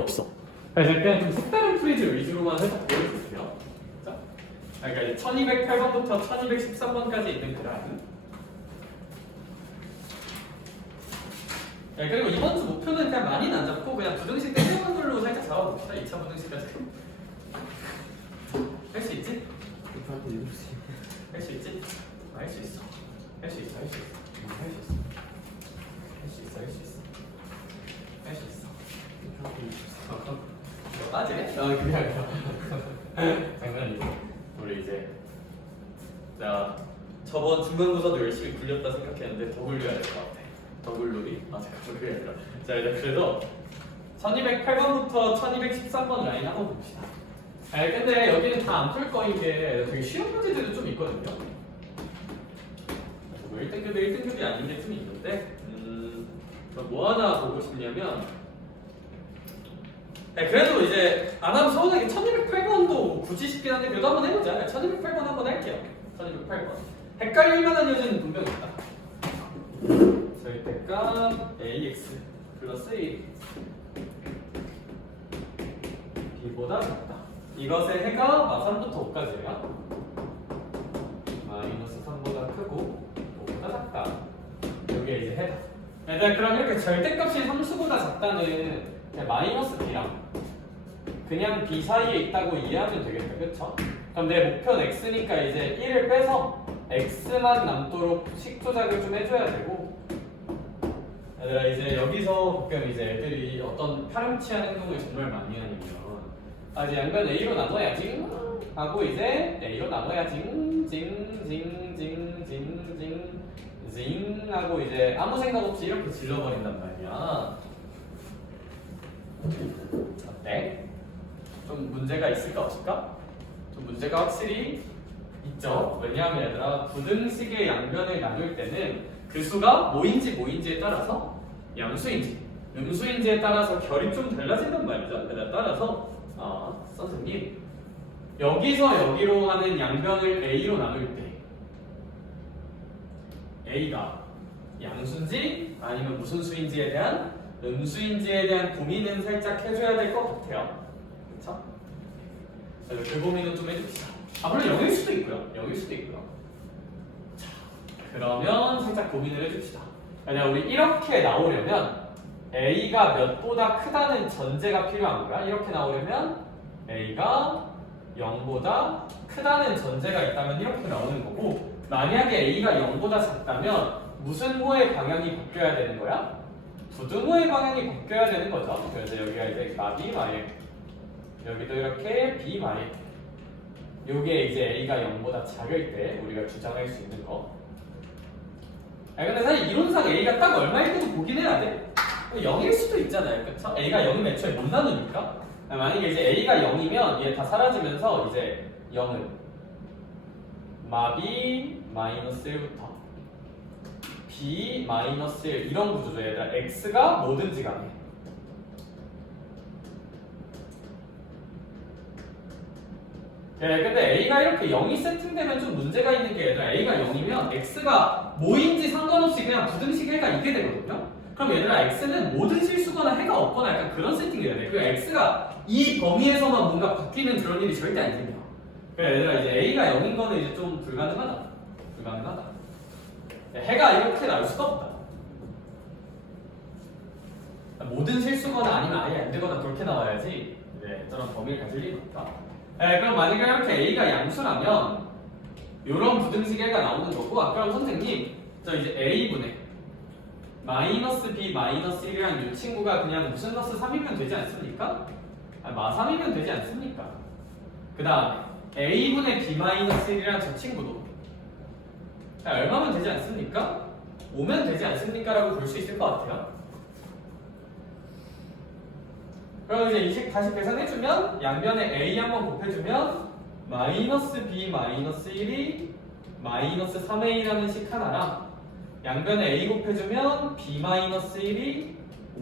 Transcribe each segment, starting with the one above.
없어. 그래서 그냥 좀 색다른 프리즈 위주로만 살짝 보여줄게요. 자, 그러니까 이제 1208번부터 1213번까지 있는 그라프. 네, 그리고 이번 주 목표는 그냥 많이는 안 잡고 그냥 부등식 때 세우는 걸로 살짝 잡아봅시다. 2차 부등식까지. 할 수 있지? 할 수 있지? 할 수 있어. 할 수 있어. 할 수 있어. 할 수 있어. 할 수 있어. 할 수 있어. 할 수 있어. 이거 빠지네? 그냥 장난이고. 우리 이제 자 저번 중간고사도 열심히 굴렸다 생각했는데 더 굴려야 될 것 같아. 더 굴놀이? 아 잠깐 그게 아니라. 자 이제 그래서 1208번부터 1213번 라인 한번 봅시다. 근데 여기는 다 안 풀 거인 게 되게 쉬운 문제들도 좀 있거든요. 뭐 1등급에 1등급이 아닌 게 좀 있는데 뭐 하나 보고 싶냐면 그래도 이제 안 하면 서운하게 1208번도 굳이 싶긴 한데 그래도 한번 해보자. 1208번 한번 할게요. 1208번 헷갈릴 만한 여지는 분명히 있다. 절대값 ax 플러스 1 b보다 작다. 이것의 해가 마3부터 5까지예요. 마이너스 3보다 크고 5보다 작다. 이게 이제 해다. 일단 그럼 이렇게 절대값이 3수보다 작다는 그냥 마이너스 b랑 그냥 b 사이에 있다고 이해하면 되겠다. 그쵸? 그럼 내 목표는 x니까 이제 1을 빼서 x만 남도록 식 조작을 좀 해줘야 되고, 얘들아 이제 여기서 가끔 이제 애들이 어떤 파렴치한 행동을 정말 많이 하냐면 이제 양변 a로 나눠야지 하고 이제 a로 나눠야지 징 하고 이제 아무 생각 없이 이렇게 질러버린단 말이야. 어때? 좀 문제가 있을까 없을까? 좀 문제가 확실히 있죠. 왜냐하면 얘들아 부등식의 양변을 나눌 때는 그 수가 뭐인지에 따라서 양수인지 음수인지에 따라서 결이 좀 달라진단 말이죠. 따라서 선생님 여기서 여기로 하는 양변을 a로 나눌 때 a가 양수인지 아니면 무슨 수인지에 대한 음수인지에 대한 고민은 살짝 해줘야 될 것 같아요. 그렇죠? 그 고민은 좀 해줍시다. 물론 0일 수도 있고요. 0일 수도 있고요. 자, 그러면 살짝 고민을 해줍시다. 왜냐면 우리 이렇게 나오려면 a가 몇보다 크다는 전제가 필요한 거야. 이렇게 나오려면 a가 0보다 크다는 전제가 있다면 이렇게 나오는 거고, 만약에 a가 0보다 작다면 무슨 호의 방향이 바뀌어야 되는 거야? 부등호의 방향이 바뀌어야 되는 거죠. 그래서 여기가 이제 마비 마일, 여기도 이렇게 b 마일. 요게 이제 a가 0보다 작을 때 우리가 주장할 수 있는 거. 근데 사실 이론상 a가 딱 얼마일지도 보긴 해야 돼. 0일 수도 있잖아요. 그쵸? a가 0이면 애초에 못 나누니까. 만약에 이제 a가 0이면 얘 다 사라지면서 이제 0은 마비 마이너스 1부터 b 마이너스 1 이런 구조죠. 얘들아 x가 뭐든지 간에 근데 a가 이렇게 0이 세팅되면 좀 문제가 있는 게 얘들아 a가 0이면 x가 뭐인지 상관없이 그냥 부등식 해가 이게 되거든요. 그럼 얘들아 x는 모든 실수거나 해가 없거나 약간 그런 세팅이 돼야 돼. 그리고 x가 이 범위에서만 뭔가 바뀌는 그런 일이 절대 안 생겨. 그래 얘들아 이제 a가 0인 거는 이제 좀 불가능하다. 해가 이렇게 나올 수가 없다. 모든 실수거나 아니면 아예 안 되거나 그렇게 나와야지 저런 범위를 가질 리는 없다. 그럼 만약에 이렇게 a가 양수라면 이런 부등식 해가 나오는 거고, 아까 선생님 저 이제 a분의 마이너스 b 마이너스 1이라는 이 친구가 그냥 무슨 너스 3이면 되지 않습니까? 마3이면 되지 않습니까? 그 다음에 a분의 b 마이너스 1이라는 저 친구도 얼마면 되지 않습니까? 5면 되지 않습니까? 라고 볼 수 있을 것 같아요. 그럼 이제 이 식 다시 계산해주면 양변에 a 한번 곱해주면 마이너스 b 마이너스 1이 마이너스 3a라는 식 하나랑 양변에 a 곱해주면 b 마이너스 1이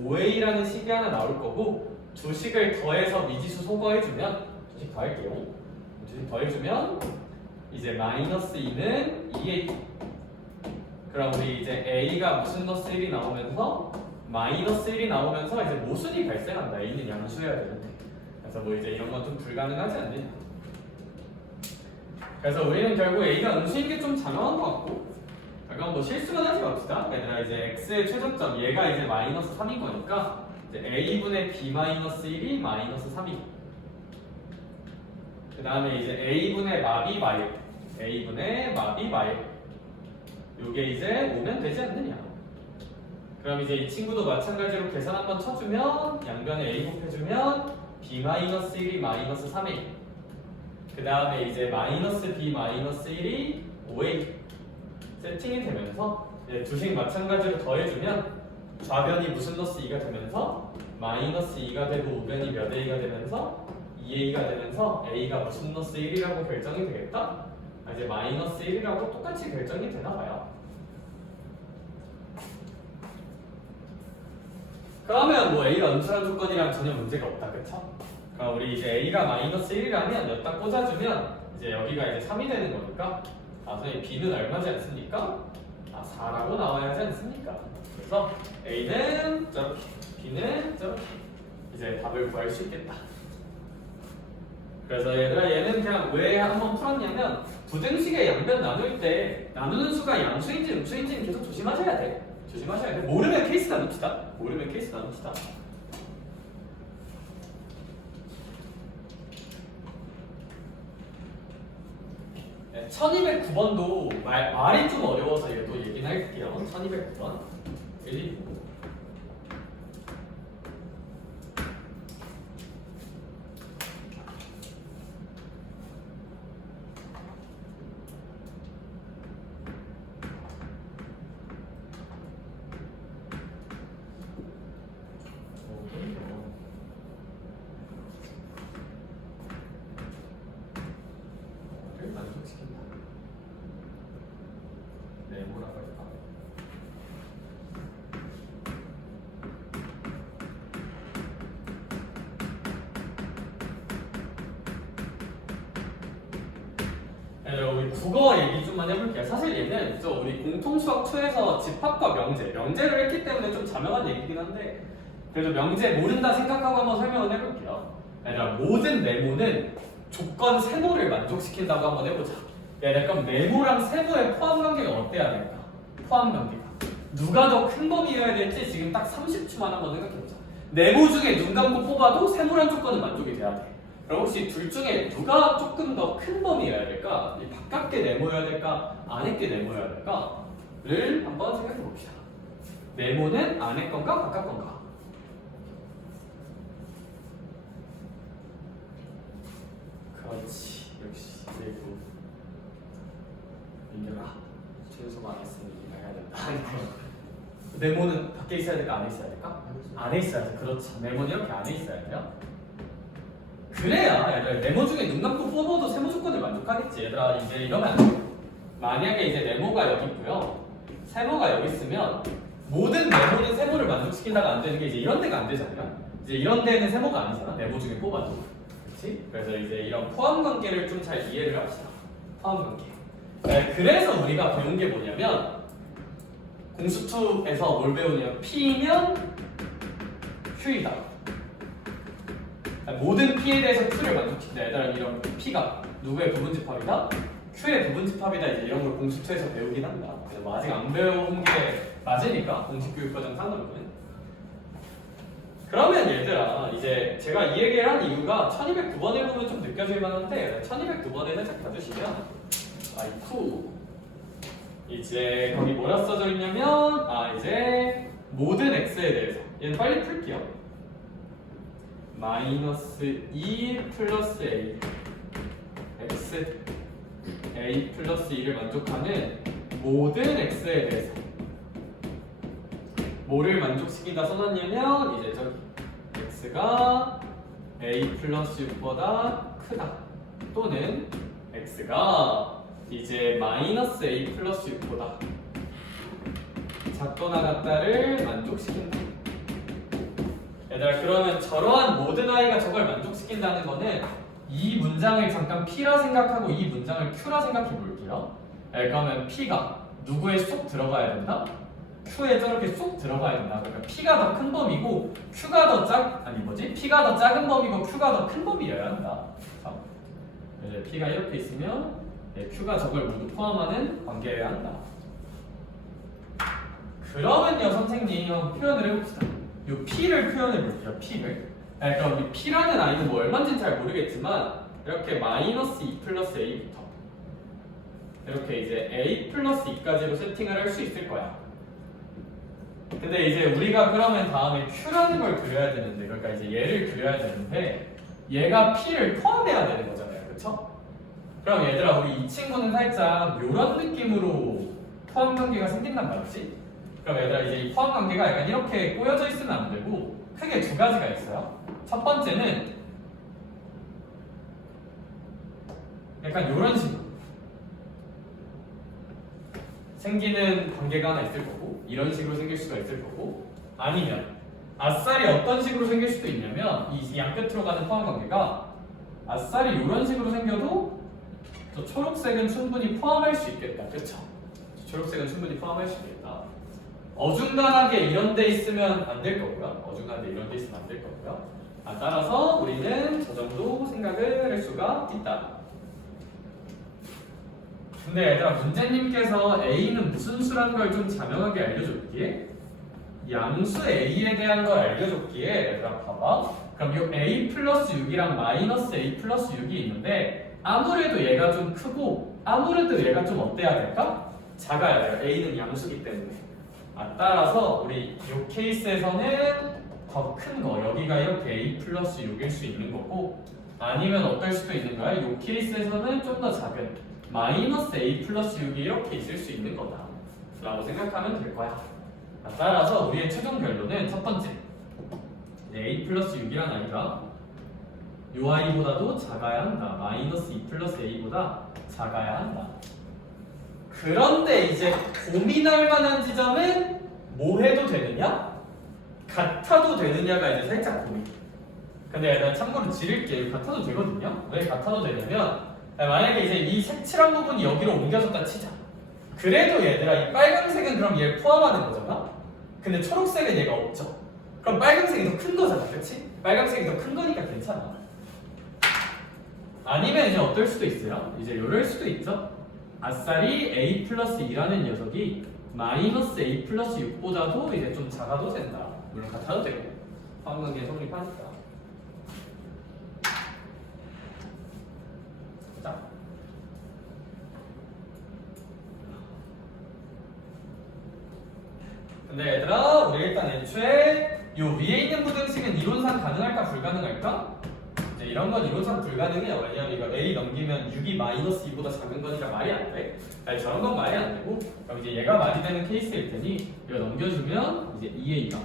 5a라는 식이 하나 나올 거고, 두 식을 더해서 미지수 소거해주면, 두 식 더할게요. 두 식 더해주면 이제 마이너스 2는 2a. 그럼 우리 이제 a가 무슨 너스 1이 나오면서 마이너스 1이 나오면서 이제 모순이 발생한다. a는 양수해야 되는데. 그래서 뭐 이제 이런 건 좀 불가능하지 않느냐. 그래서 우리는 결국 a가 음수인 게 좀 장황한 것 같고, 그럼 뭐 실수만 하지 맙시다. 얘들아 이제 x의 최저점 얘가 이제 마이너스 3인 거니까 이제 a분의 b 마이너스 1이 마이너스 3이. 그 다음에 이제 a분의 마비 마일, a분의 마비 마일. 요게 이제 오면 되지 않느냐. 그럼 이제 이 친구도 마찬가지로 계산 한번 쳐주면 양변에 a 곱해주면 b 마이너스 1이 마이너스 3a. 그 다음에 이제 마이너스 b 마이너스 1이 5a 세팅이 되면서 이제 두식 마찬가지로 더해주면 좌변이 무슨 너스 2가 되면서 마이너스 2가 되고 우변이 몇 a가 되면서 2a가 되면서 a가 무슨 너스 1이라고 결정이 되겠다? 이제 마이너스 1이라고 똑같이 결정이 되나 봐요. 그러면 뭐 a가 음수란 조건이랑 전혀 문제가 없다, 그쵸? 그럼 우리 이제 a가 마이너스 1이라면 여기다 꽂아주면 이제 여기가 이제 3이 되는 거니까 선생님 b는 얼마지 않습니까? 4라고 나와야 하지 않습니까? 그래서 a는 저렇게, b는 저렇게 이제 답을 구할 수 있겠다. 그래서 얘들아 얘는 그냥 왜 한번 풀었냐면 부등식의 양변 나눌 때 나누는 수가 양수인지 음수인지는 계속 조심하셔야 돼. 조심하셔야 돼. 모르면 케이스 나눕시다. 모르면 케이스 나눕시다. 네, 1209번도 말이 좀 어려워서 이거 또 얘기는 할게요. 1209번 1, 2, 9. 만족시킨다. 네, 뭐라고 할까? 우리 국어 얘기 좀만 해볼게요. 사실 얘는 우리 공통수학 2에서 집합과 명제를 했기 때문에 좀 자명한 얘기긴 한데 그래도 명제 모른다 생각하고 한번 설명을 해볼게요. 얘들아 모든 네모는 조건 세모를 만족시킨다고 한번 해보자. 그럼 네모랑 세모의 포함 관계가 어때야 될까? 포함 관계가 누가 더 큰 범위여야 될지 지금 딱 30초만 한번 생각해보자. 네모 중에 눈 감고 뽑아도 세모란 조건은 만족이 돼야 돼. 그럼 혹시 둘 중에 누가 조금 더 큰 범위여야 될까? 바깥게 네모여야 될까? 안에 게 네모여야 될까?를 한번 생각해봅시다. 네모는 안에 건가 바깥 건가? 그렇지. 역시 제이프 민규가 최소가 안 했으니 이겨야 된다. 네모는 밖에 있어야 될까? 안에 있어야 될까? 안에 있어야 돼. 그렇지. 네모는 이렇게 안에 있어야 돼요. 그래야 얘들아 네모 중에 눈 감고 뽑아도 세모 조건을 만족하겠지. 얘들아 이제 이러면 안 돼. 만약에 이제 네모가 여기 있고요 세모가 여기 있으면 모든 네모는 세모를 만족시킨다가 안 되는 게 이제 이런 데가 안 되잖아요. 이제 이런 데는 세모가 아니잖아. 네모 중에 뽑아도. 그렇지? 그래서 이제 이런 포함 관계를 좀 잘 이해를 합시다. 포함 관계. 네, 그래서 우리가 배운 게 뭐냐면 공수2에서 뭘 배우냐면 P면 Q이다. 모든 P에 대해서 Q를 만족시킨다. 얘들아 이런 P가 누구의 부분집합이다? Q의 부분집합이다. 이제 이런 걸 공수2에서 배우긴 한다. 뭐 아직 안 배운 게 맞으니까 공식교육과정 상으로는. 그러면 얘들아 이제 제가 이 얘기를 한 이유가 1209번에 보면 좀 느껴질 만한데 1209번에 살짝 봐주시면 아이쿠 이제 거기 뭐라 써져 있냐면 이제 모든 x에 대해서 얘는 빨리 풀게요. 마이너스 2 플러스 a x a 플러스 2를 만족하는 모든 x에 대해서 뭐를 만족시킨다 써놨냐면 이제 저기 x가 a 플러스 6보다 크다 또는 x가 이제 마이너스 a 플러스 6보다 작거나 같다를 만족시킨다. 얘들아 그러면 저러한 모든 i가 저걸 만족시킨다는 거는 이 문장을 잠깐 p라 생각하고 이 문장을 q라 생각해 볼게요. 그러면 p가 누구에 쏙 들어가야 된다? Q에 저렇게 쏙 들어가야 된다. 그러니까 P가 더 큰 범위고 Q가 더 P가 더 작은 범위고 Q가 더 큰 범위여야 한다. 이제 P가 이렇게 있으면 Q가 저걸 모두 포함하는 관계여야 한다. 그러면요 선생님 한번 표현을 해봅시다. 이 P를 표현해 볼게요. P를. 그러니까 이 P라는 아이는 뭐 얼마인지는 잘 모르겠지만 이렇게 마이너스 2 플러스 A부터 이렇게 이제 A 플러스 2까지로 세팅을 할 수 있을 거야. 근데 이제 우리가 그러면 다음에 Q라는 걸 그려야 되는데, 그러니까 이제 얘를 그려야 되는데 얘가 P를 포함해야 되는 거잖아요. 그쵸? 그럼 얘들아 우리 이 친구는 살짝 이런 느낌으로 포함 관계가 생긴단 말이지? 그럼 얘들아 이제 이 포함 관계가 약간 이렇게 꼬여져 있으면 안 되고 크게 두 가지가 있어요. 첫 번째는 약간 이런 식으로 생기는 관계가 하나 있을 거고, 이런 식으로 생길 수가 있을 거고, 아니면 아싸리 어떤 식으로 생길 수도 있냐면 이 양끝으로 가는 포함 관계가 아싸리 이런 식으로 생겨도 저 초록색은 충분히 포함할 수 있겠다. 그쵸? 초록색은 충분히 포함할 수 있겠다. 어중간하게 이런 데 있으면 안 될 거고요. 어중간하게 이런 데 있으면 안 될 거고요. 따라서 우리는 저 정도 생각을 할 수가 있다. 근데 얘들아 문제님께서 A는 무슨 수라는 걸 좀 자명하게 알려줬기에 양수 A에 대한 걸 알려줬기에 얘들아 봐봐. 그럼 이 A 플러스 6이랑 마이너스 A 플러스 6이 있는데 아무래도 얘가 좀 크고 아무래도 얘가 좀 어때야 될까? 작아야 돼요. A는 양수기 때문에. 따라서 우리 이 케이스에서는 더 큰 거, 여기가 이렇게 A 플러스 6일 수 있는 거고, 아니면 어떨 수도 있는 거야? 이 케이스에서는 좀 더 작은 마이너스 A 플러스 6이 이렇게 있을 수 있는 거다 라고 생각하면 될 거야. 따라서 우리의 최종 결론은 첫 번째, A 플러스 6이란 아이가 이 아이보다도 작아야 한다. 마이너스 2 플러스 A보다 작아야 한다. 그런데 이제 고민할 만한 지점은 뭐 해도 되느냐? 같아도 되느냐가 이제 살짝 고민. 근데 내가 참고로 지를게. 같아도 되거든요. 왜 같아도 되냐면 만약에 이제 이 색칠한 부분이 여기로 옮겨졌다 치자. 그래도 얘들아 이 빨간색은 그럼 얘를 포함하는 거잖아. 근데 초록색은 얘가 없죠. 그럼 빨간색이 더 큰 거잖아, 그렇지? 빨간색이 더 큰 거니까 괜찮아. 아니면 이제 어떨 수도 있어요. 이제 이럴 수도 있죠. 아싸리 A 플러스 2라는 녀석이 마이너스 A 플러스 6보다도 이제 좀 작아도 된다. 물론 같아도 되고 화학관계 성립하니까. 자, 근데 얘들아 우리 일단 애초에 요 위에 있는 부등식은 이론상 가능할까 불가능할까? 이제 이런 건 이론상 불가능해요. 왜냐면 이거 A 넘기면 6이 마이너스 2보다 작은 거니까 말이 안 돼. 아니 저런 건 말이 안 되고, 그럼 이제 얘가 말이 되는 케이스일 테니 이거 넘겨주면 이제 2A가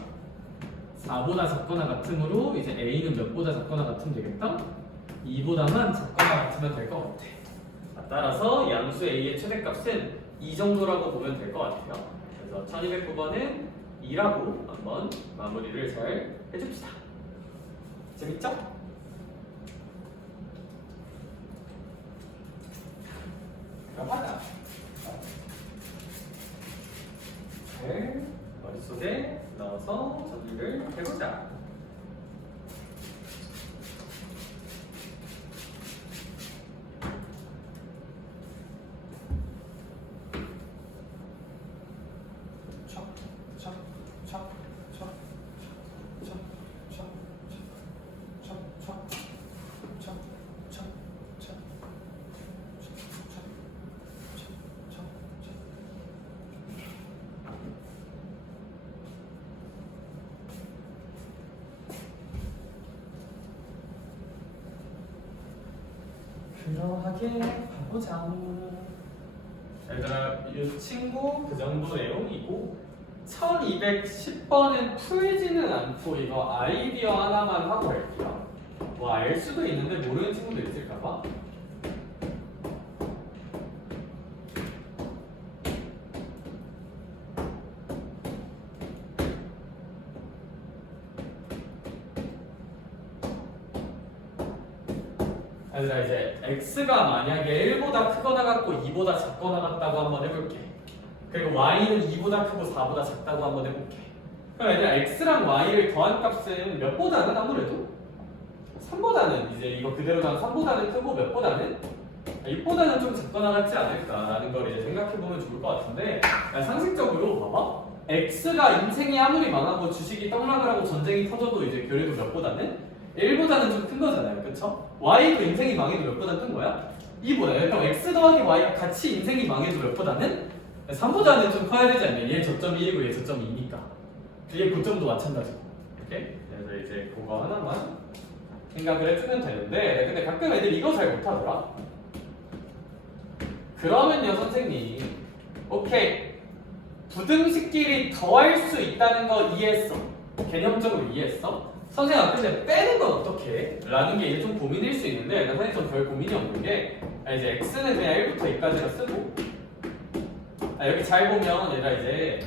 4보다 작거나 같으므로 이제 A는 몇보다 작거나 같으면 되겠다? 2보다만 작거나 같으면 될 것 같아. 따라서 양수 A의 최대값은 이 정도라고 보면 될 것 같아요. 그래서 1209번은 2라고 한번 마무리를 잘 해줍시다. 재밌죠? 그럼 하자. 잘 머릿속에 넣어서 정리를 해보자. 그러하게 가보자. 얘들아 이 친구 그 정도 내용이고 1210번은 풀지는 않고 이거 아이디어 하나만 하고 갈게요. 뭐 알 수도 있는데 모르는 친구도 있을까봐. 얘들아 이제 x가 만약에 1보다 크거나 같고 2보다 작거나 같다고 한번 해볼게. 그리고 y는 2보다 크고 4보다 작다고 한번 해볼게. 그럼 얘들아 x랑 y를 더한 값은 몇 보다는 아무래도 3보다는 이제 이거 그대로 당 3보다는 크고 몇 보다는 6보다는 좀 작거나 같지 않을까라는 걸 이제 생각해보면 좋을 것 같은데 상식적으로 봐봐. x가 인생이 아무리 많아도 주식이 떡락을 하고 전쟁이 터져도 이제 그래도 몇 보다는 1보다는 좀 큰 거잖아요. 그쵸? y도 인생이 망해도 몇 보다는 큰 거야? 2보다. 그럼 x 더하기 y가 같이 인생이 망해도 몇 보다는? 3보다는 좀 커야 되지 않냐? 얘 저점이 1이고 얘 저점이 2니까. 얘 고점도 마찬가지고. 오케이? 그래서 이제 그거 하나만 생각을 해주면 되는데 근데 가끔 애들 이거 잘 못하더라. 그러면요 선생님 오케이 부등식끼리 더할 수 있다는 거 이해했어. 개념적으로 이해했어. 선생님 근데 빼는 건 어떻게 해? 라는 게 이제 좀 고민일 수 있는데 선생님 좀 별 고민이 없는 게 이제 x는 그냥 1부터 2까지가 쓰고 여기 잘 보면 얘들아 이제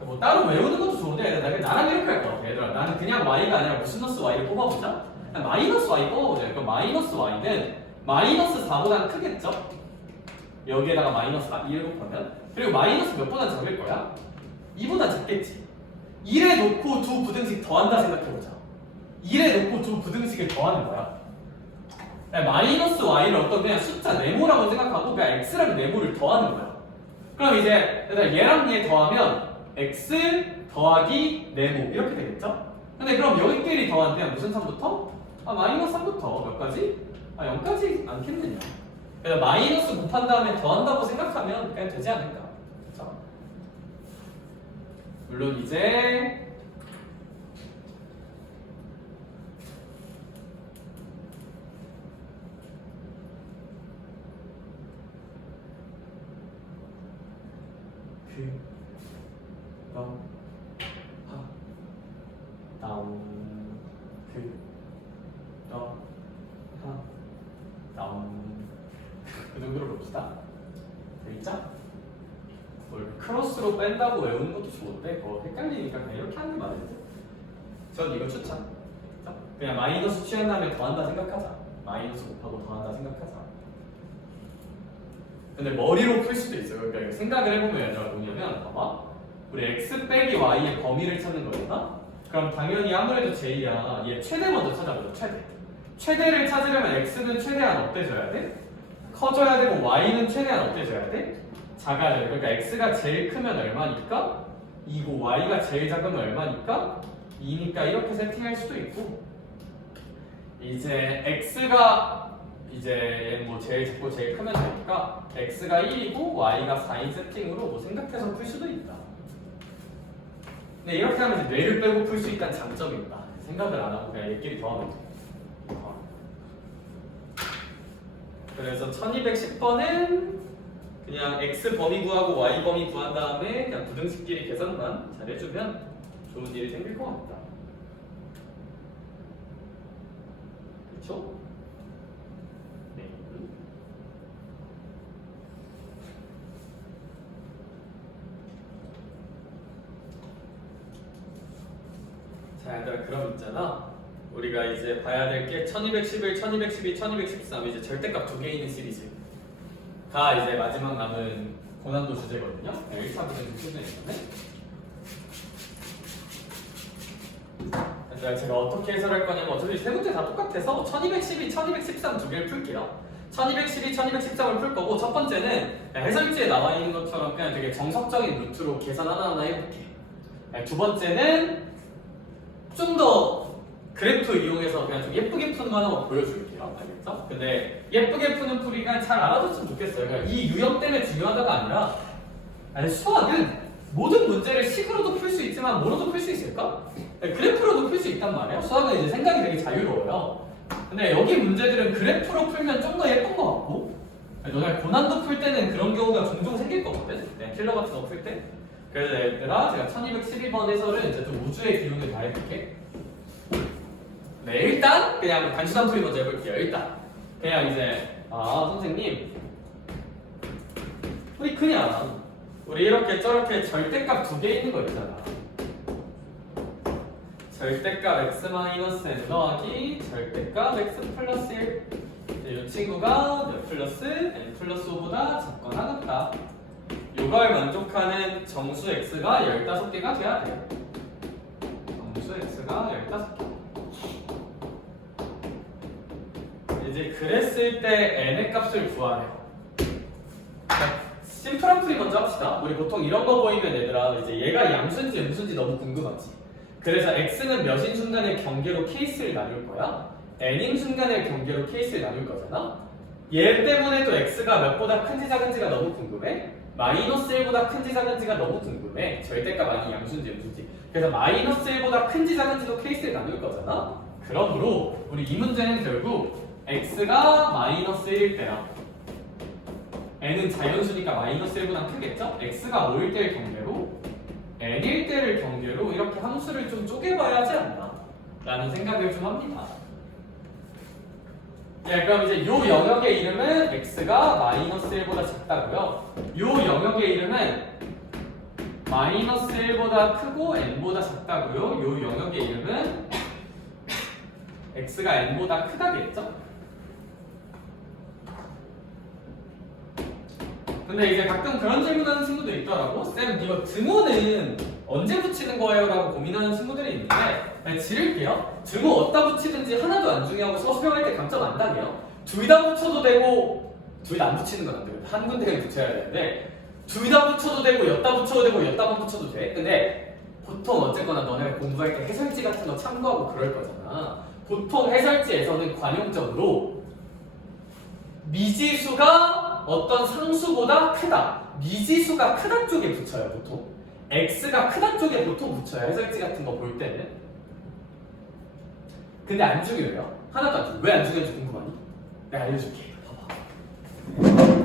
뭐 따로 외우는 것도 좋은데 얘들아 나랑 이렇게 할 것 같아. 얘들아 나는 그냥 y가 아니라 무슨너스 y를 뽑아보자. 마이너스 y 뽑아보자. 그럼 마이너스 y는 마이너스 4보다는 크겠죠? 여기에다가 마이너스 1 곱하면 그리고 마이너스 몇 보다 작을 거야? 2보다 작겠지. 1에 놓고 두 부등식 더한다 생각해보자. 1에 놓고 두 부등식을 더하는 거야. 마이너스 y를 어떤 그냥 숫자 네모라고 생각하고 그냥 x랑 네모를 더하는 거야. 그럼 이제 얘랑 얘 더하면 x 더하기 네모 이렇게 되겠죠? 근데 그럼 여기끼리 더하면 무슨 3부터? 마이너스 3부터 몇 가지? 0까지 않겠느냐. 그래서 마이너스 곱한 다음에 더한다고 생각하면 그냥 되지 않을까. 그렇죠? 물론 이제 그 정도로 봅시다. 되겠죠? 뭘 크로스로 뺀다고 외우는 것도 좋은데 그거 헷갈리니까 그냥 이렇게 하는 게 맞아요. 전 이거 추천. 그냥 마이너스 취한 다음에 더한다 생각하자. 마이너스 곱하고 더한다 생각하자. 근데 머리로 풀 수도 있어요. 그러니까 생각을 해보면 얘들아 뭐냐면 봐봐. 우리 x 빼기 y의 범위를 찾는 거니까 그럼 당연히 아무래도 j야. 얘 최대 먼저 찾아보자. 최대를 찾으려면 x는 최대한 어때져야 돼? 커져야 되고 y는 최대한 어때져야 돼? 작아야 돼. 그러니까 x가 제일 크면 얼마니까? 2고 y가 제일 작으면 얼마니까? 2니까 이렇게 세팅할 수도 있고 이제 x가 이제 뭐 제일 작고 제일 크면 되니까 x가 1이고 y가 4인 세팅으로 뭐 생각해서 풀 수도 있다. 근데 이렇게 하면 이제 뇌를 빼고 풀 수 있다는 장점이 있다. 생각을 안 하고 그냥 얘끼리 더하면 돼. 그래서 1210번은 그냥 x 범위 구하고 y 범위 구한 다음에 그냥 부등식끼리 계산만 잘 해주면 좋은 일이 생길 것 같다. 그렇죠? 네. 자, 얘들아 그럼 있잖아. 우리가 이제 봐야 될 게 1211, 1212, 1213 이제 절대값 두 개 있는 시리즈가 이제 마지막 남은 고난도 주제거든요. 1차 부분 출제했는데 제가 어떻게 해설할 거냐면 어차피 세 문제 다 똑같아서 1212, 1213 두 개를 풀게요. 1212, 1213을 풀 거고 첫 번째는 해설지에 나와 있는 것처럼 그냥 되게 정석적인 루트로 계산 하나하나 해볼게. 두 번째는 좀 더 그래프 이용해서 그냥 좀 예쁘게 푸는 거 하나만 보여줄게요. 알겠죠? 근데 예쁘게 푸는 풀이가 잘 알아뒀으면 좋겠어요. 그러니까 이 유형 때문에 중요하다가 아니라 수학은 모든 문제를 식으로도 풀 수 있지만 뭐로도 풀 수 있을까? 그래프로도 풀 수 있단 말이에요. 수학은 이제 생각이 되게 자유로워요. 근데 여기 문제들은 그래프로 풀면 좀 더 예쁜 것 같고 너네 고난도 풀 때는 그런 경우가 종종 생길 거거든. 킬러 같은 거 풀 때. 그래서 얘들아 제가 1212번 해설은 이제 좀 우주의 기운을 다해볼게. 네, 일단 그냥 단순한 풀이 먼저 해볼게요. 일단 그냥 이제 선생님 우리 그냥 우리 이렇게 저렇게 절대값 두 개 있는 거 있잖아. 절대값 x-n 더하기 절대값 x 플러스 1. 이 친구가 몇 플러스 n 플러스 5보다 작거나 같다. 요걸 만족하는 정수 x가 15개가 돼야 돼요. 정수 x가 15개. 이제 그랬을 때 n의 값을 구하래요. 심플한 풀이 먼저 합시다. 우리 보통 이런 거 보이면 얘들아 이제 얘가 양수인지 음수인지 너무 궁금하지. 그래서 x는 몇인 순간의 경계로 케이스를 나눌 거야. n인 순간의 경계로 케이스를 나눌 거잖아. 얘 때문에 또 x가 몇보다 큰지 작은지가 너무 궁금해. 마이너스 1보다 큰지 작은지가 너무 궁금해. 절대값 아닌 양수인지 음수인지. 그래서 마이너스 1보다 큰지 작은지도 케이스를 나눌 거잖아. 그러므로 우리 이 문제는 결국 x가 마이너스 1일 때랑 n은 자연수니까 마이너스 1보다 크겠죠? x가 5일 때를 경계로 n일 때를 경계로 이렇게 함수를 좀 쪼개봐야 하지 않나 라는 생각을 좀 합니다. 네, 그럼 이제 요 영역의 이름은 x가 마이너스 1보다 작다고요. 요 영역의 이름은 마이너스 1보다 크고 n보다 작다고요. 요 영역의 이름은 x가 n보다 크다겠죠? 근데 이제 가끔 그런 질문하는 친구도 있더라고. 쌤, 이거 등호는 언제 붙이는 거예요? 라고 고민하는 친구들이 있는데 네, 지를게요. 등호 어디다 붙이든지 하나도 안 중요하고 서술형할 때 감점 안 당해요. 둘 다 붙여도 되고 둘 다 안 붙이는 건 안 돼요. 한 군데에 붙여야 되는데 둘 다 붙여도 되고 였다 붙여도 되고 였다만 붙여도 돼. 근데 보통 어쨌거나 너네가 공부할 때 해설지 같은 거 참고하고 그럴 거잖아. 보통 해설지에서는 관용적으로 미지수가 어떤 상수보다 크다. 미지수가 크다 쪽에 붙여요, 보통. x가 크다 쪽에 보통 붙여요, 해설지 같은 거 볼 때는. 근데 안 중요해요. 하나도 안 중요해. 왜 안 중요한지 궁금하니? 내가 알려줄게. 봐봐.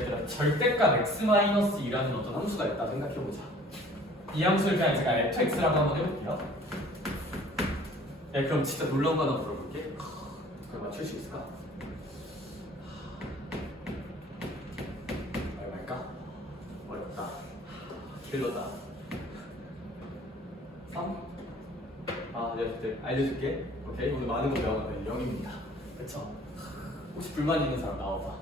얘들아, 절대값 x-2라는 어떤 함수가 있다 생각해보자. 이 함수를 그냥 제가 fx라고 한번 해볼게요. 네, 그럼 진짜 놀라운 거 하나 물어볼게. 그걸 맞출 수 있을까? 얼마일까? 어렵다. 길러다. 3? 네, 알려줄게. 오케이, 오늘 많은 거 배웠는데 0입니다. 그쵸? 혹시 불만 있는 사람 나와봐.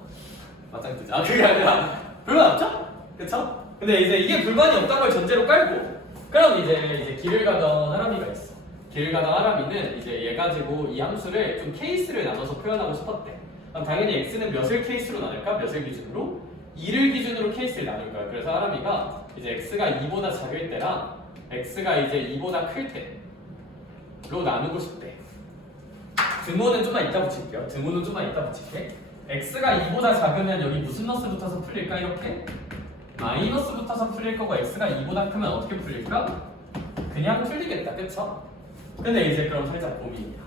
맞짱 뜨자. 그게 아니라 불만 없죠? 그쵸? 근데 이제 이게 불만이 없다는 걸 전제로 깔고 그럼 이제 길을 가던 하람이가 있어. 길을 가던 하람이는 이제 얘 가지고 이 함수를 좀 케이스를 나눠서 표현하고 싶었대. 그럼 당연히 x는 몇을 케이스로 나눌까? 몇을 기준으로? 2를 기준으로 케이스를 나눌 거야. 그래서 하람이가 이제 x가 2보다 작을 때랑 x가 이제 2보다 클 때로 나누고 싶대. 등호는 좀만 이따 붙일게요. 등호는 좀만 이따 붙일게. x가 2보다 작으면 여기 무슨 너스 붙어서 풀릴까? 이렇게? 마이너스 붙어서 풀릴 거고 x가 2보다 크면 어떻게 풀릴까? 그냥 풀리겠다. 그쵸? 근데 이제 그럼 살짝 고민이야.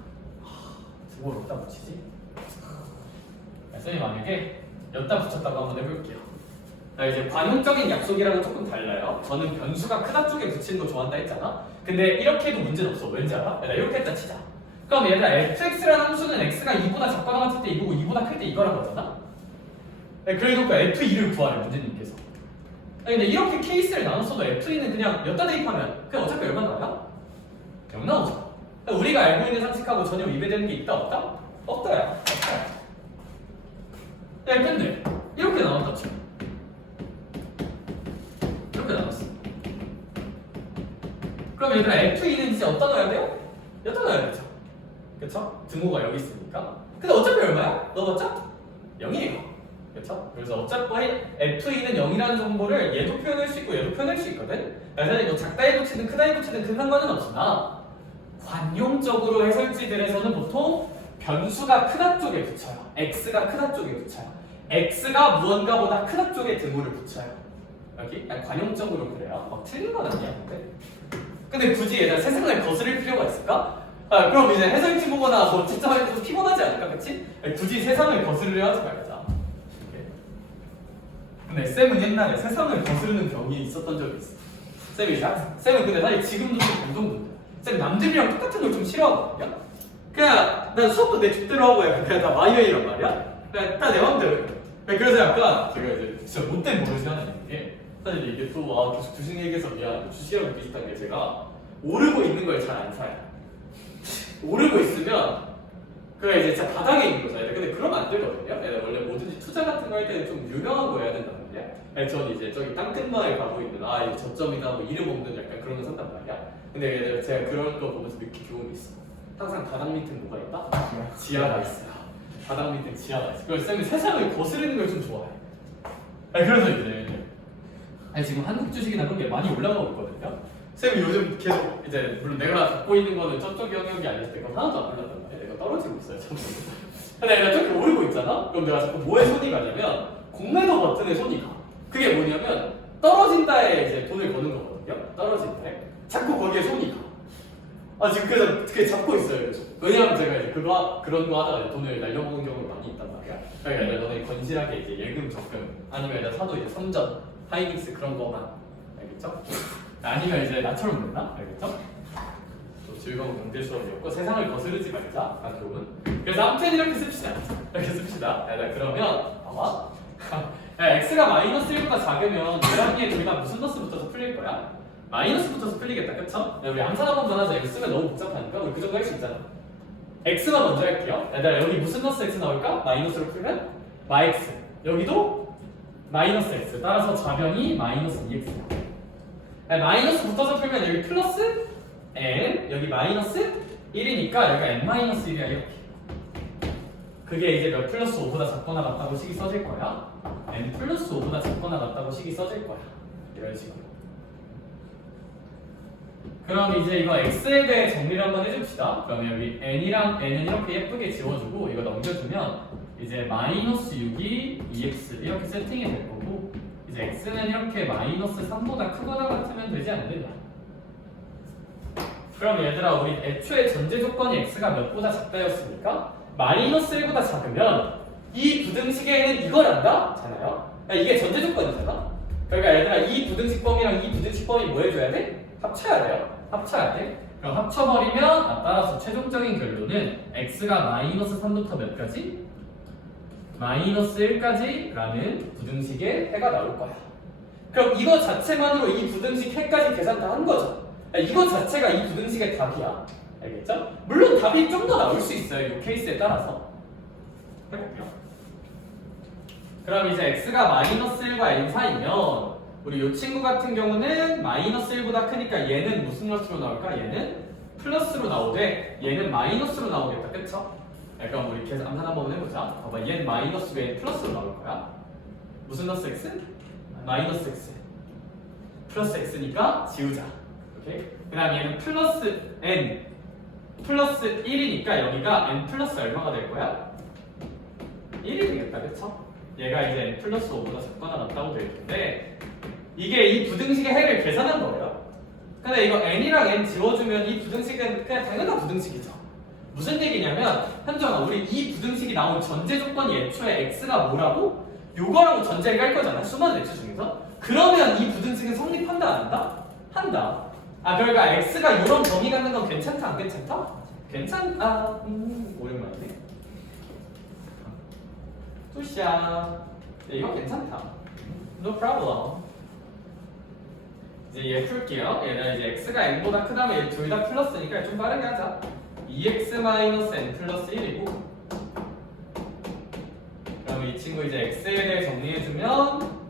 등호를 어디다 붙이지? 쌤이 만약에 여기다 붙였다고 한번 해볼게요. 이제 관용적인 약속이랑은 조금 달라요. 저는 변수가 크다 쪽에 붙이는 거 좋아한다 했잖아. 근데 이렇게 해도 문제는 없어. 왠지 알아? 얘들아 이렇게 했다 치자. 그럼 얘들아 fx라는 함수는 x가 2보다 작거나 같을 때 이거고 2보다 클 때 이거란 거잖아. 그래놓고 f2를 구하래 문제님께서. 근데 이렇게 케이스를 나눴어도 f2는 그냥 여기다 대입하면 그냥 어차피 얼마 나와요? 0 나오잖아. 우리가 알고 있는 상식하고 전혀 위배되는 게 있다 없다? 없다야. 없다야. 근데 이렇게 나왔다 쳐. 이렇게 나왔어. 그럼 얘들아 f2는 이제 어디다 넣어야 돼요? 여기다 넣어야 되죠. 그쵸? 등호가 여기 있으니까. 근데 어차피 얼마야? 넣어봤자? 0이에요. 그쵸? 그래서 어차피 f2는 0이라는 정보를 얘도 표현할 수 있고 얘도 표현할 수 있거든? 그래서 뭐 작다에 붙이든 크다에 붙이든 큰 상관은 없으나 관용적으로 해설지들에서는 보통 변수가 크다 쪽에 붙여요. x가 크다 쪽에 붙여요. x가 무언가보다 크다 쪽에 등호를 붙여요. 여기? 관용적으로 그래요. 막 틀린 건 아니야 근데 굳이 얘들아 세상을 거스를 필요가 있을까? 그럼 이제 해설지 보거나 뭐 채점하는 게 피곤하지 않을까? 그치? 굳이 세상을 거스르려 하지 말자. 근데 쌤은 옛날에 세상을 거스르는 병이 있었던 적이 있어. 쌤은 근데 사실 지금도 좀 공동분들. 쌤 남들이랑 똑같은 걸 좀 싫어하거든요. 그냥 난 수업도 내 뜻대로 하고 그냥 다 마이웨이란 말이야. 그냥 다 내 맘대로 해. 그래서 약간 제가 이제 진짜 못된 버릇이 하나 있는 게 사실 이게 또 계속 주식 얘기해서 미안해. 주식이랑 비슷한 게 제가 오르고 있는 걸 잘 안 사요. 오르고 있으면 그래 이제 진짜 바닥에 있는 거죠. 근데 그러면 안 되거든요. 원래 뭐든지 투자 같은 거 할 때는 좀 유명한 거 해야 된단 말이야. 저는 이제 저기 땅끝마을 가고 있는 이 저점이다 뭐 이름 없는 약간 그런 거 산단 말이야. 근데 제가 그런 거 보면서 느낀 교훈이 있어. 항상 바닥 밑에 뭐가 있다? 지하가 있어요. 바닥 밑에 지하가 있어. 그래서 쌤이 세상을 거스르는 걸 좀 좋아해. 그래서 이제 지금 한국 주식이나 그런 게 많이 올라가고 있거든요. 쌤이 요즘 계속 이제 물론 내가 갖고 있는 거는 저쪽 영역이 아닐 때 그건 하나도 안 올랐단 말이야. 내가 떨어지고 있어요. 근데 내가 저렇게 오르고 있잖아? 그럼 내가 자꾸 뭐에 손이 가냐면 공매도 버튼에 손이 가. 그게 뭐냐면 떨어진다에 이제 돈을 거는 거거든요. 떨어진다에 자꾸 거기에 손이 가. 지금 그래서 그게 잡고 있어요. 그래서. 왜냐면 제가 이제 그런 거 하다가 돈을 날려먹은 경우가 많이 있단 말이야. 그러니까 너네 건실하게 이제 예금 적금 아니면 내가 사도 이제 선전, 하이닉스 그런 거만 알겠죠? 아니면 이제 나처럼 됐나? 알겠죠? 또 즐거운 경제 수업이었고 세상을 거스르지 말자. 교훈. 그래서 아무튼 이렇게 씁시다. 이렇게 씁시다. 그러면 봐봐. x가 마이너스 1보다 작으면 유람기에 우리가 무슨 너스부터서 풀릴 거야? 마이너스부터서 풀리겠다, 그쵸? 우리 암산학원 하자. 이거 쓰면 너무 복잡하니까 우리 그 정도 할 수 있잖아. x만 먼저 할게요. 여기 무슨 너스 x 나올까? 마이너스로 풀면 마x. 여기도 마이너스 x. 따라서 좌변이 마이너스 2x. 마이너스 붙어서 풀면 여기 플러스 n, 여기 마이너스 1이니까 여기가 n-1이야 이렇게. 그게 이제 몇 플러스 5보다 작거나 같다고 식이 써질 거야. n 플러스 5보다 작거나 같다고 식이 써질 거야. 이런 식으로. 그럼 이제 이거 x에 대해 정리를 한번 해줍시다. 그러면 여기 n이랑 n은 이렇게 예쁘게 지워주고 이거 넘겨주면 이제 마이너스 6이 2x 이렇게 세팅이 될 거고 이제 x는 이렇게 마이너스 3보다 크거나 같으면 되지 않느냐. 그럼 얘들아 우리 애초에 전제 조건이 x가 몇보다 작다였으니까 마이너스 1보다 작으면 이 부등식에는 이거란다? 잖아요. 이게 전제 조건이잖아. 그러니까 얘들아 이 부등식범이랑 이 부등식범이 뭐 해줘야 돼? 합쳐야 돼요. 합쳐야 돼. 그럼 합쳐버리면 따라서 최종적인 결론은 x가 마이너스 3부터 몇 까지? 마이너스 1까지 라는 부등식의 해가 나올 거야. 그럼 이거 자체만으로 이 부등식 해까지 계산 다 한 거죠. 이거 자체가 이 부등식의 답이야. 알겠죠? 물론 답이 좀 더 나올 수 있어요. 이 케이스에 따라서. 해볼게요. 그럼 이제 x가 마이너스 1과 n 사이면 우리 이 친구 같은 경우는 마이너스 1보다 크니까 얘는 무슨 너스로 나올까? 얘는 플러스로 나오되 얘는 마이너스로 나오겠다. 그쵸? 그럼 우리 계산 한번 해보자. 봐봐, 얘는 마이너스 왜 플러스로 나올 거야? 무슨 너스 x? 마이너스 x. 플러스 x니까 지우자. 오케이? 그 다음 얘는 플러스 n 플러스 1이니까 여기가 n 플러스 얼마가 될 거야? 1이 되겠다. 그쵸? 얘가 이제 n 플러스 5보다 작거나 같다고 될 텐데 이게 이 부등식의 해를 계산한 거예요. 근데 이거 n이랑 n 지워주면 이 부등식은 그냥 당연한 부등식이죠. 무슨 얘기냐면 현정아 우리 이 부등식이 나온 전제 조건이 애초에 x가 뭐라고? 요거라고 전제를 깔 거잖아. 수많은 액수 중에서. 그러면 이 부등식은 성립한다 안 한다? 한다. 그러니까 x가 이런 범위 갖는 건 괜찮다 안 괜찮다? 괜찮다. 오랜만이네. 뚜샤. 이건 괜찮다. No problem. 이제 얘 풀게요. 얘는 이제 x가 n보다 크다면 얘 둘 다 플러스니까 좀 빠르게 하자. 2x-n 플러스 1이고 그러면 이 친구 이제 x에 대해 정리해주면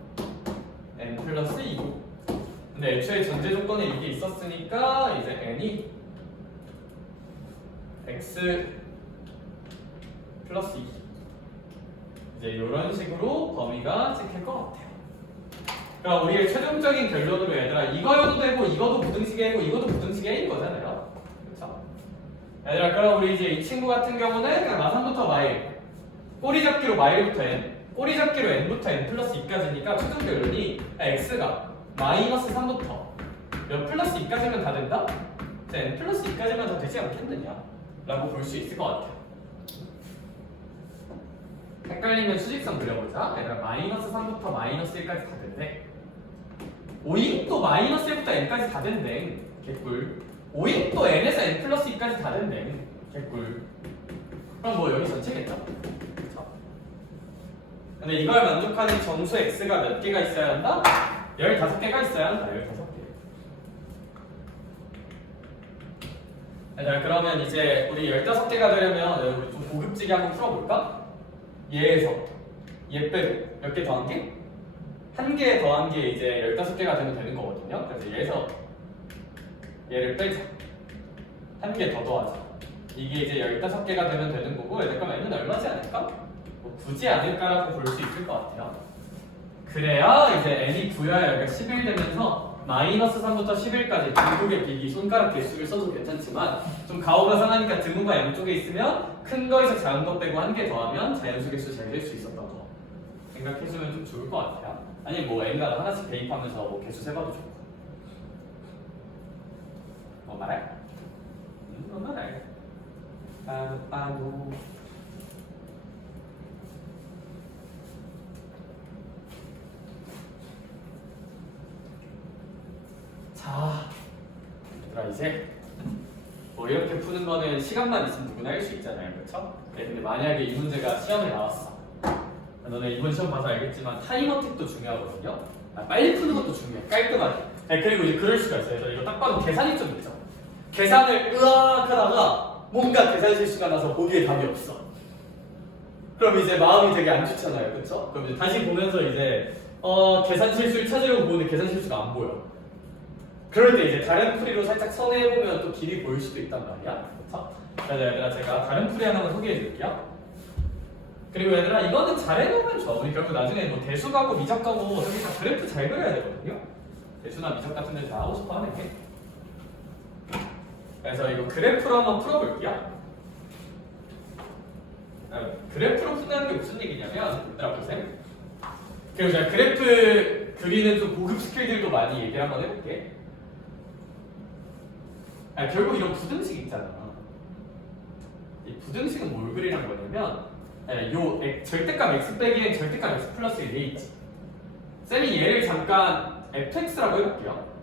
n 플러스 2고 근데 애초에 전제 조건에 이게 있었으니까 이제 n이 x 플러스 2 이제 이런 식으로 범위가 찍힐 것 같아요. 그럼 우리의 최종적인 결론으로 얘들아 이거여도 되고 이것도 부등식의 A고 이것도 부등식의 A인 거잖아요. 그렇죠? 얘들아 그럼 우리 이제 이 친구 같은 경우는 그냥 마산부터 마일 꼬리 잡기로 마일부터 n 꼬리 잡기로 n부터 n 플러스 2까지니까 최종 결론이 x가 마이너스 3부터 몇 플러스 2까지면 다 된다? n 플러스 2까지면 다 되지 않겠느냐 라고 볼 수 있을 것 같아요. 헷갈리면 수직선 그려보자. 얘들아 마이너스 3부터 마이너스 1까지 다 된대. 5인 또 마이너스 1부터 n까지 다 된대. 개꿀. 5인 또 n에서 n 플러스 2까지 다 된대. 개꿀. 그럼 뭐 여기 전체겠죠? 그쵸? 근데 이걸 만족하는 정수 x가 몇 개가 있어야 한다? 15개가 있어야 한다. 15개. 얘들아 그러면 이제 우리 15개가 되려면 우리 좀 고급지게 한번 풀어볼까? 얘에서 얘 빼고 몇 개 더한 게? 한 개 더한 게 이제 15개가 되면 되는 거거든요. 그래서 얘에서 얘를 빼자. 한 개 더 더하자. 이게 이제 15개가 되면 되는 거고, 그럼 n은 얼마지 않을까? 뭐 굳이 않을까라고 볼 수 있을 것 같아요. 그래야 이제 n이 부여야 여기가 11 되면서 마이너스 3부터 11까지 중국의 비기 손가락 개수를 써도 괜찮지만 좀 가오가 상하니까 등호가 양쪽에 있으면 큰 거에서 작은 거 빼고 한 개 더하면 자연수 개수 잘 될 수 있었던 거 생각해주면 좀 좋을 것 같아요. 아니면 뭐 n가 하나씩 대입하면서 뭐 개수 세봐도 좋고. 뭐 말해? 뭐 말해? 빠도 자, 얘들아 이제 뭐 이렇게 푸는 거는 시간만 있으면 누구나 할 수 있잖아요, 그렇죠? 네, 근데 만약에 이 문제가 시험에 나왔어. 너네 이번 시험 봐서 알겠지만 타임어택도 중요하거든요. 빨리 푸는 것도 중요해, 깔끔하게. 네, 그리고 이제 그럴 수가 있어요. 이거 딱 봐도 계산이 좀 있죠. 계산을 으악 하다가 뭔가 계산 실수가 나서 보기에 답이 없어. 그럼 이제 마음이 되게 안 좋잖아요, 그렇죠? 그럼 이제 다시 보면서 이제 계산 실수를 찾으려고 보는데 계산 실수가 안 보여. 그럴 때 이제 다른 풀이로 살짝 선회해보면 또 길이 보일 수도 있단 말이야. 그쵸? 그래서 얘들아 제가 다른 풀이 하나만 소개해줄게요. 그리고 얘들아 이거는 잘 해놓으면 좋아. 우리 결국 나중에 뭐 대수 가고 미적 가고 저기 다 그래프 잘 그려야 되거든요. 대수나 미적 같은 데 다 하고 싶어 하는 게. 그래서 이거 그래프로 한번 풀어볼게요. 그래프로 푼다는 게 무슨 얘기냐면 얘들아 보세요. 그리고 제가 그래프 그리는 좀 고급 스킬들도 많이 얘기를 한번 해볼게. 결국 이런 부등식 있잖아. 이 부등식은 뭘 그리란 거냐면 요 절대값 x 빼기엔 절대값 x 플러스 1이 있지. 쌤이 얘를 잠깐 fx라고 해볼게요.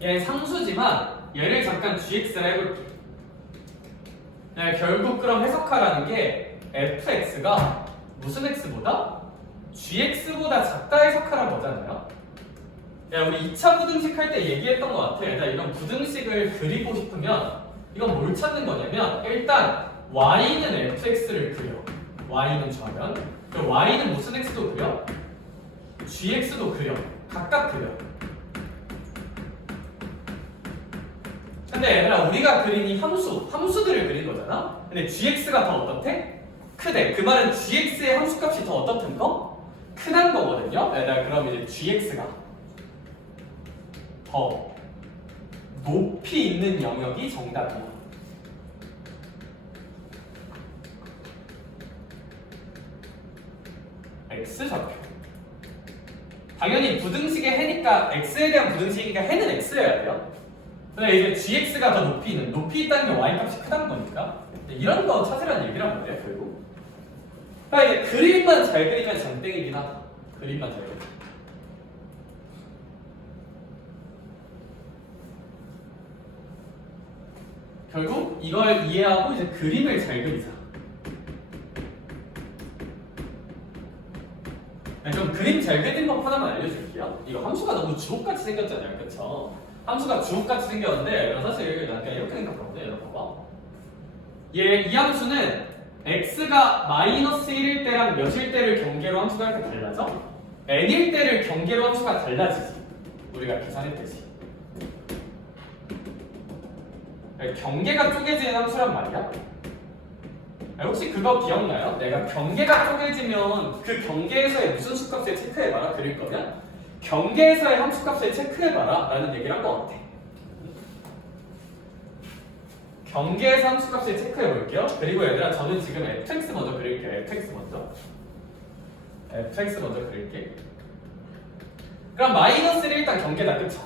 얘는 상수지만 얘를 잠깐 gx라 해볼게. 결국 그럼 해석하라는 게 fx가 무슨 x보다? gx보다 작다 해석하라는 거잖아요. 야, 우리 2차 부등식 할 때 얘기했던 것 같아. 일단 이런 부등식을 그리고 싶으면 이건 뭘 찾는 거냐면 일단 y는 fx를 그려. y는 좌변. 그리고 y는 무슨 x도 그려? gx도 그려. 각각 그려. 근데 얘들아 우리가 그린 이 함수들을 그린 거잖아. 근데 gx가 더 어떻대? 크대. 그 말은 gx의 함수값이 더 어떻든 거? 크단 거거든요. 얘들아 그럼 이제 gx가 더 높이 있는 영역이 정답이야. x좌표. 당연히 부등식의 해니까 x에 대한 부등식이니까 해는 x여야 돼요. 근데 이제 gx가 더 높이 있다는 게 y값이 크다는 거니까 이런 거 찾으라는 얘기란 말이야 결국. 그러니까 이제 그림만 잘 그리면 장땡이긴 하다. 그림만 잘 그리면. 결국 이걸 이해하고 이제 그림을 잘 그리자. 그럼 그림 잘 그리는 법 하나만 알려줄게요. 이거 함수가 너무 주옥같이 생겼잖아요, 그쵸? 함수가 주옥같이 생겼는데 사실 난 그냥 이렇게 생각하거든요. 얘들아 봐봐. 이 함수는 x가 마이너스 1일 때랑 몇일 때를 경계로 함수가 이렇게 달라져? n일 때를 경계로 함수가 달라지지. 우리가 계산했듯이. 경계가 쪼개지는 함수란 말이야. 혹시 그거 기억나요? 내가 경계가 쪼개지면 그 경계에서의 무슨 수값을 체크해봐라 그릴 거면 경계에서의 함수값을 체크해봐라 라는 얘기를 한 것 같아. 경계에서 함수값을 체크해볼게요. 그리고 얘들아 저는 지금 fx 먼저 그릴게요. fx 먼저 그릴게. 그럼 마이너스를 일단 경계다, 그쵸?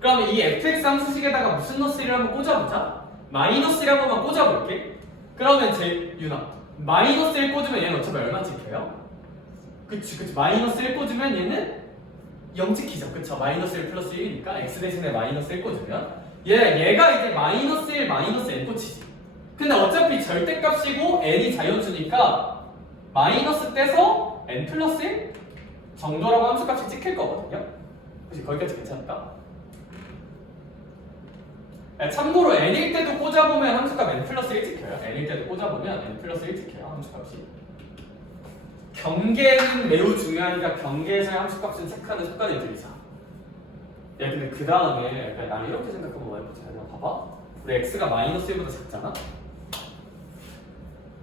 그럼 이 fx 함수식에다가 무슨 너스를 한번 꽂아보자. 마이너스를 한 번만 꽂아볼게. 그러면 유나 마이너스 1 꽂으면 얘는 어차피 얼마 찍혀요? 그치 마이너스 1 꽂으면 얘는 0 찍히죠. 그쵸? 마이너스 1 플러스 1이니까 x 대신에 마이너스 1 꽂으면 얘가 이제 마이너스 1 마이너스 n 꽂히지. 근데 어차피 절대값이고 n이 자연수니까 마이너스 떼서 n 플러스 1 정도라고 함수값이 찍힐 거거든요. 그치? 거기까지 괜찮을까? 참고로 n일 때도 꽂아보면 함수값 n 플러스 1 찍혀요. n일 때도 꽂아보면 n 플러스 1 찍혀요. 함수값이. 경계는 매우 중요하니까 경계에서의 함수값은 체크하는 습관을 들이자. 야 근데 그 다음에 나는 이렇게 생각하고 해보자. 봐봐. 우리 x가 마이너스 1보다 작잖아?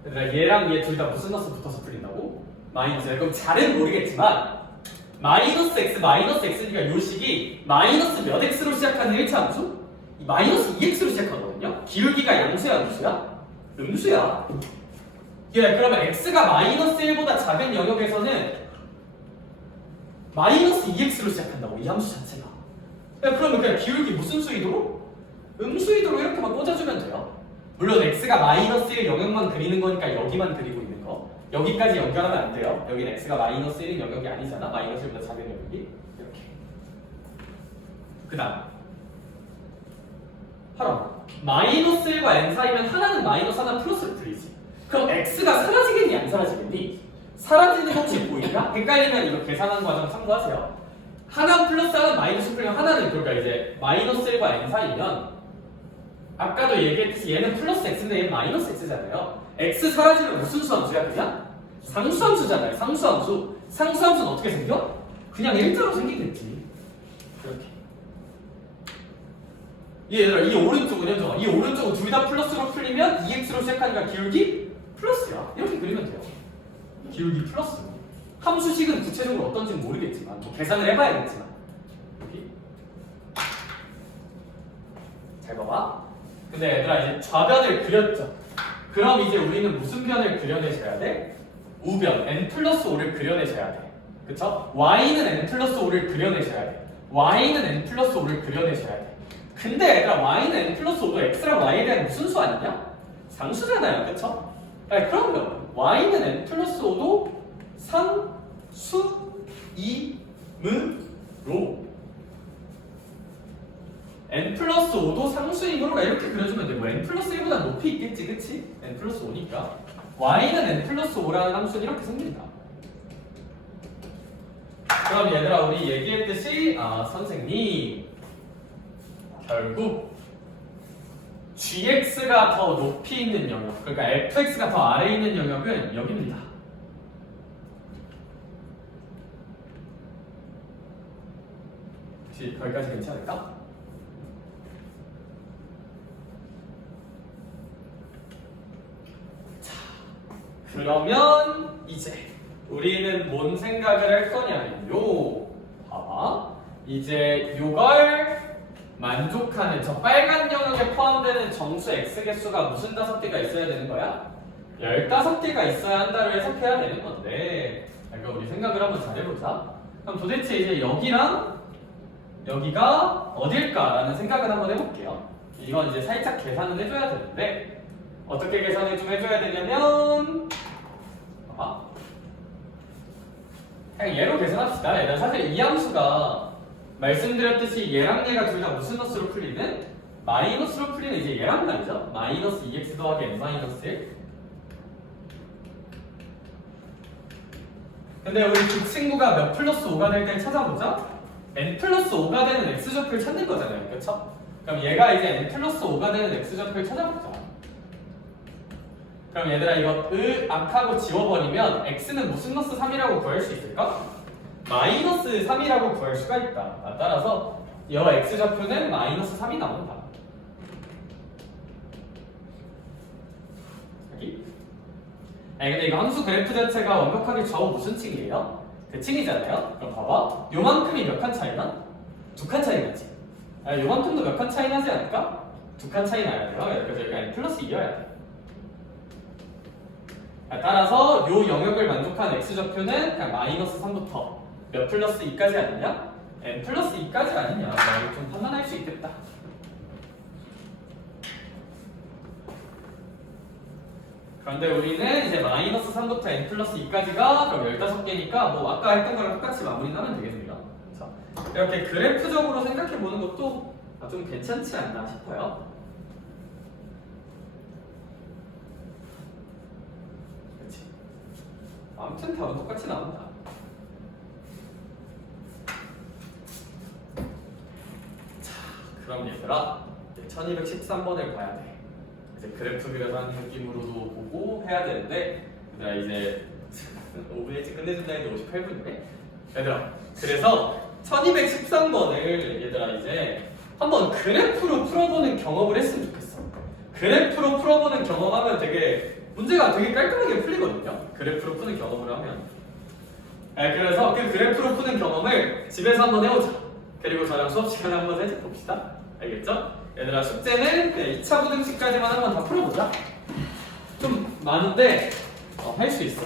얘들아 얘랑 얘 둘 다 무슨 너스 붙어서 풀린다고? 마이너스 1. 그럼 잘은 모르겠지만 마이너스 x니까 요 식이 마이너스 몇 x로 시작하는 1차 함수? 이 마이너스 2x로 시작하거든요? 기울기가 양수야 음수야? 음수야. 예, 그러면 x가 마이너스 1보다 작은 영역에서는 마이너스 2x로 시작한다고 이 함수 자체가. 그러면 그냥 기울기 무슨 수위도로? 음수위도로 이렇게만 꽂아주면 돼요. 물론 x가 마이너스 1 영역만 그리는 거니까 여기만 그리고 있는 거. 여기까지 연결하면 안 돼요. 여기는 x가 마이너스 1인 영역이 아니잖아. 마이너스 1보다 작은 영역이. 이렇게. 그 다음 하라. 마이너스 1과 n 사이면 하나는 마이너스 하나 플러스로 풀리지. 그럼 x가 사라지겠니 안 사라지겠니? 사라지는 거 혹시 보이냐? 헷갈리면 이거 계산하는 과정 참고하세요. 하나 플러스 하나 마이너스 풀리면 하나는 그러니까 이제 마이너스 1과 n 사이면 아까도 얘기했듯이 얘는 플러스 x인데 얘는 마이너스 x잖아요. x 사라지면 무슨 수함수야 그냥? 상수함수잖아요. 상수함수. 상수함수는 어떻게 생겨? 그냥 일자로 생기겠지. 이렇게. 얘들아 이 오른쪽은 이 오른쪽은 둘 다 플러스로 풀리면 2x로 시작하니까 기울기 플러스야. 이렇게 그리면 돼요. 기울기 플러스. 함수식은 구체적으로 어떤지는 모르겠지만 뭐 계산을 해봐야겠지만 여기 잘 봐봐. 근데 얘들아 이제 좌변을 그렸죠. 그럼 이제 우리는 무슨 변을 그려내셔야 돼? 우변 n 플러스 5를 그려내셔야 돼. 그쵸? y는 n 플러스 5를 그려내셔야 돼. y는 n 플러스 5를 그려내셔야 돼. 근데 얘들아 y는 n 플러스 5도 x랑 y에 대한 무슨 수 아니냐? 상수잖아요. 그쵸? 그러면 y는 n 플러스 5도 상수이므로 n 플러스 5도 상수이므로 이렇게 그려주면 돼. 뭐 n 플러스 1보다 높이 있겠지, 그치? n 플러스 5니까 y는 n 플러스 5라는 함수는 이렇게 생긴다. 그럼 얘들아 우리 얘기했듯이 선생님 결국 gx가 더 높이 있는 영역, 그러니까 fx가 더 아래에 있는 영역은 여기입니다. 혹시 거기까지 괜찮을까? 자, 그러면 이제 우리는 뭔 생각을 할 거냐면요. 봐봐. 이제 요걸 만족하는 저 빨간 영역에 포함되는 정수 x개수가 무슨 5개가 있어야 되는 거야? 15개가 있어야 한다로 해석해야 되는 건데, 그러니까 우리 생각을 한번 잘 해보자. 그럼 도대체 이제 여기랑 여기가 어딜까라는 생각을 한번 해볼게요. 이건 이제 살짝 계산을 해줘야 되는데 어떻게 계산을 좀 해줘야 되냐면 봐봐. 그냥 얘로 계산합시다. 얘들아 사실 이 함수가 말씀드렸듯이 얘랑 얘가 둘 다 무슨 너스로 풀리는? 마이너스로 풀리는 이제 얘랑 말이죠. 마이너스 2x 더하기 n 마이너스 1. 근데 우리 그 친구가 몇 플러스 5가 될 때 찾아보자. n 플러스 5가 되는 x좌표를 찾는 거잖아요. 그쵸? 그럼 얘가 이제 n 플러스 5가 되는 x좌표를 찾아보자. 그럼 얘들아 이거 악하고 지워버리면 x는 무슨 너스 3이라고 구할 수 있을까? 마이너스 3이라고 구할 수가 있다. 따라서 이 x좌표는 마이너스 3이 나온다. 여기? 아니 근데 이거 함수 그래프 자체가 완벽하게 좌우 무슨 층이에요? 대칭이잖아요? 그럼 봐봐. 요만큼이 몇 칸 차이나? 2칸 차이 나지? 요만큼도 몇 칸 차이 나지 않을까? 2칸 차이 나야 돼요. 그래서 여기가 n 플러스 2여야 돼. 따라서 요 영역을 만족한 x좌표는 그냥 마이너스 3부터 몇 플러스 2까지 아니냐? n 플러스 2까지 아니냐? 이거 좀 판단할 수 있겠다. 그런데 우리는 이제 마이너스 3부터 n 플러스 2까지가 그럼 15개니까 뭐 아까 했던 거랑 똑같이 마무리하면 되겠습니다. 자, 이렇게 그래프적으로 생각해보는 것도 좀 괜찮지 않나 싶어요. 그렇지. 아무튼 답은 똑같이 나온다. 자, 그럼 얘들아 1213번을 봐야 돼. 이제 그래프 그려서 하는 느낌으로도 보고 해야 되는데 얘들아 이제 5분 일찍 끝내준다 했는데 58분이네. 얘들아 그래서 1213번을 얘들아 이제 한번 그래프로 풀어보는 경험을 했으면 좋겠어. 그래프로 풀어보는 경험하면 문제가 되게 깔끔하게 풀리거든요. 그래프로 푸는 경험을 하면. 네, 그래서 그 그래프로 푸는 경험을 집에서 한번 해보자. 그리고 저랑 수업 시간에 한번 살짝 봅시다. 알겠죠? 얘들아 숙제는 2차 부등식까지만 한번 다 풀어보자. 좀 많은데 할 수 있어.